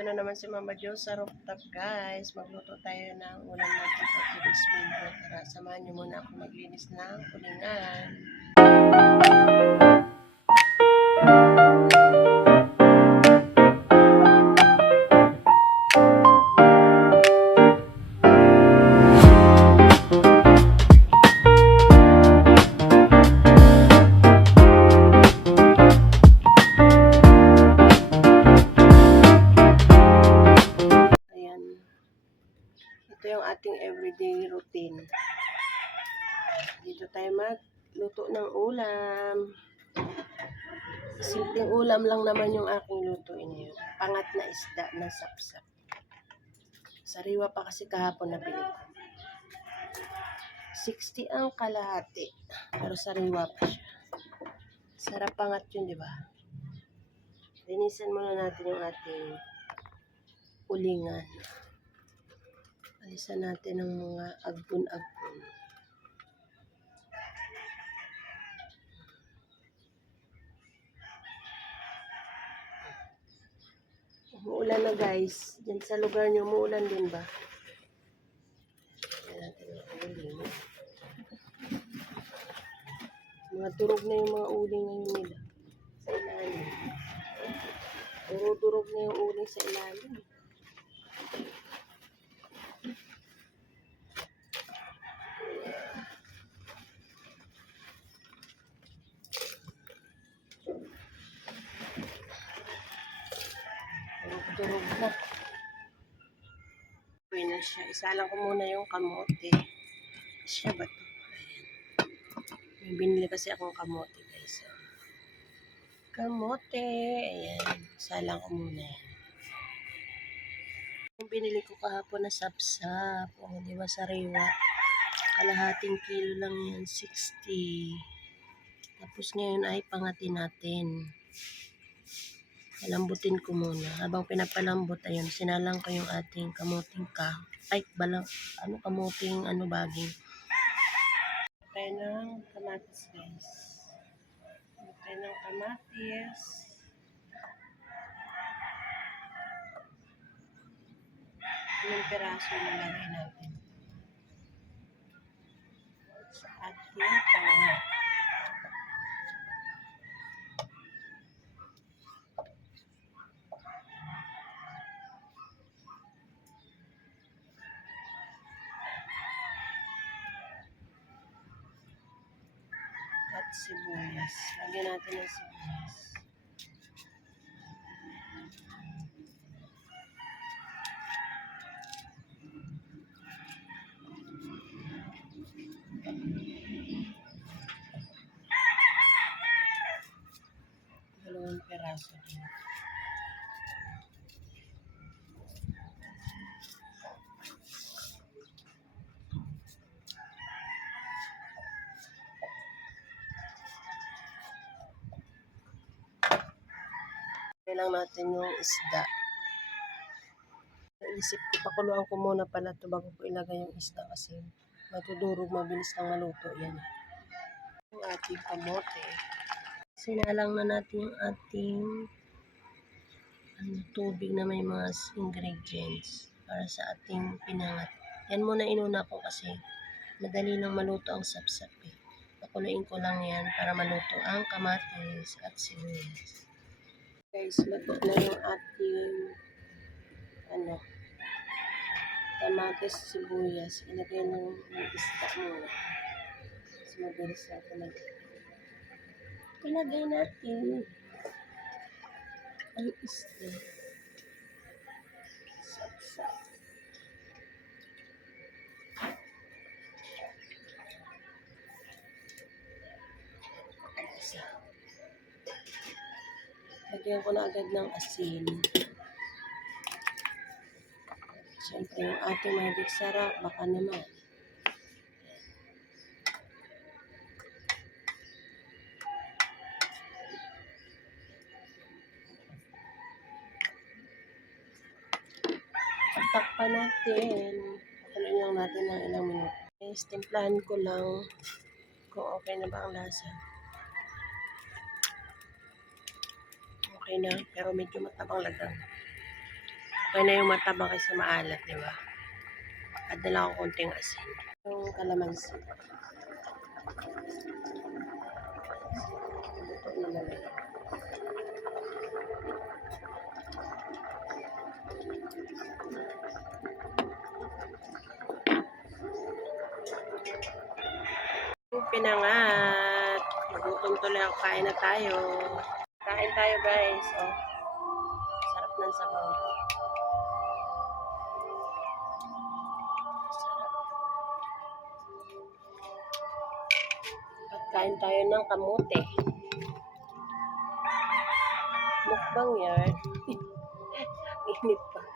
Nandito na naman si Mama Jo sa rooftop, guys. Magluto tayo ng ulam natin for today's video. Tara, samahan niyo muna ako maglinis ng kulingan. Ito yung ating everyday routine. Dito tayo magluto ng ulam. Simpleng ulam lang naman yung aking lutuin ngayon. Pangat na isda na sapsap. Sariwa pa kasi kahapon nabili ko. 60 ang kalahati. Pero sariwa pa siya. Sarap pangat yun, di ba? Linisan muna natin yung ating ulingan. Alisan natin ng mga agbon-agbon. Umuulan na, guys. Diyan sa lugar nyo, umuulan din ba? Ayan natin ang uling. Mga durog na yung mga uling ngayon nila. Sa ilalim. Puro durog na yung uling sa ilalim. Durog na. Pwede na siya. Isalang ko muna yung kamote. Siya ba ito? May binili kasi akong kamote, guys. Kamote. Ayan. Isalang ko muna yan. Yung binili ko kahapon na sapsap. O, di ba sariwa? Kalahating kilo lang yan. 60. Tapos ngayon ay pangatin natin. Palambutin ko muna. Habang pinapalambot, ayun, sinalang ko yung ating kamuting kamuting baging. Tayo ng kamatis, guys. Tayo ng kamatis. Yung peraso nilagay natin sa ating pangat. At sibuyas. Lagyan natin ng sibuyas. Dalawang peraso din. Lang natin yung isda. Naisip ko, pakuluan ko muna pala ito bago ko ilagay yung isda kasi matudurog, mabilis lang maluto yan. Yung ating kamote. Sinalang na natin yung ating tubig na may mga ingredients para sa ating pinangat. Yan muna inuna ko kasi madali lang maluto ang sapsap eh. Pakuluin ko lang yan para maluto ang kamatis at sibuyas. Guys, luto na yung ating kamatis, sibuyas. Ilagay na yung isda muna. Mas mabilis na ito ilagay natin ang isda. Sapsap. Lagyan ko na agad ng asin. Siyempre, yung ating magic sarap, baka naman. Takpan natin. Patuloy lang natin ng ilang minuto. Timplahan ko lang kung okay na ba ang lasa. Okay na, pero medyo matabang lagang. Okay na yung mataba kasi maalat, di ba? At dala ko konting asin. Yung kalamansi. Luto na naman. Yung pinangat. Nagutom tuloy ako. Kain na tayo. Kain tayo guys. Oh, sarap ng sabaw. At kain tayo ng kamote. Mukbang yan. Init pa.